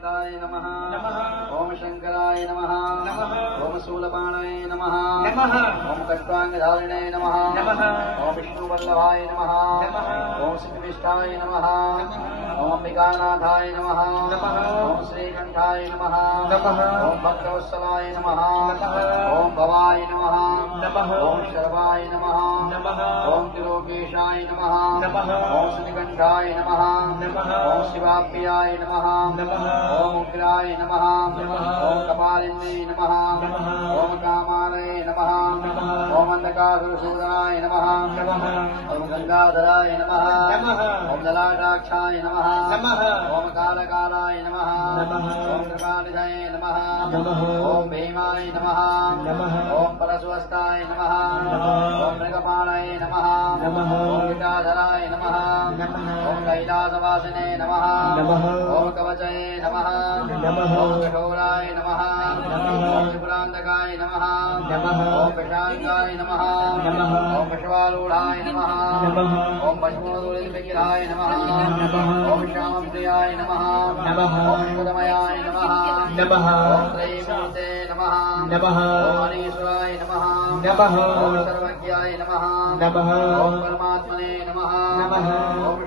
ओमादिताय नमः ओम शंकराय नमः ओम शूलपाणये नमः ओम कट्वांगधारिणे नमः ओम विष्णुवल्लभाय नमः ओम सिद्धिष्ठाय नमः ओम अंबिकानाथाय नमः ओम श्रीकंठाय नमः ओम भक्तवत्सलाय नमः ओम भवाय नमः ओम शर्वाय नमः ओम त्रिलोकेशाय नमः ओम श्रीकंठाय नमः ओम शिवाप्रियाय नमः ओम उग्राय नमः ओम कपालिन्ये नमः ओम कामारये नमः ओम अंधकासुरसूदनाय नमः ओम गंगाधराय नमः ओम ललाटाक्षाय नमः ओम कालकालाय नमः ओम कृपानिधये नमः ओम भीमाय नमः ओम परस्वस्ताय नमः ओम मृगपाणये नमः ओम गिटाधराय नमः ओम कैलासवासिने नमः ओम कवचये नमः ओम कठोराय नमः ओम त्रिपुरान्तकाय नमः ओम विशांकाय नमः ओम विश्वारूढ़ाय नमः ओम पशुमूलविग्रहाय नमः ओम श्यामप्रियाय नमः ओम शुद्धमयाय नमः ओम त्रयीमूर्ते नमः ओम अनीश्वराय नमः ओम सर्वज्ञाय नमः ओम परमात्मने नमः ओम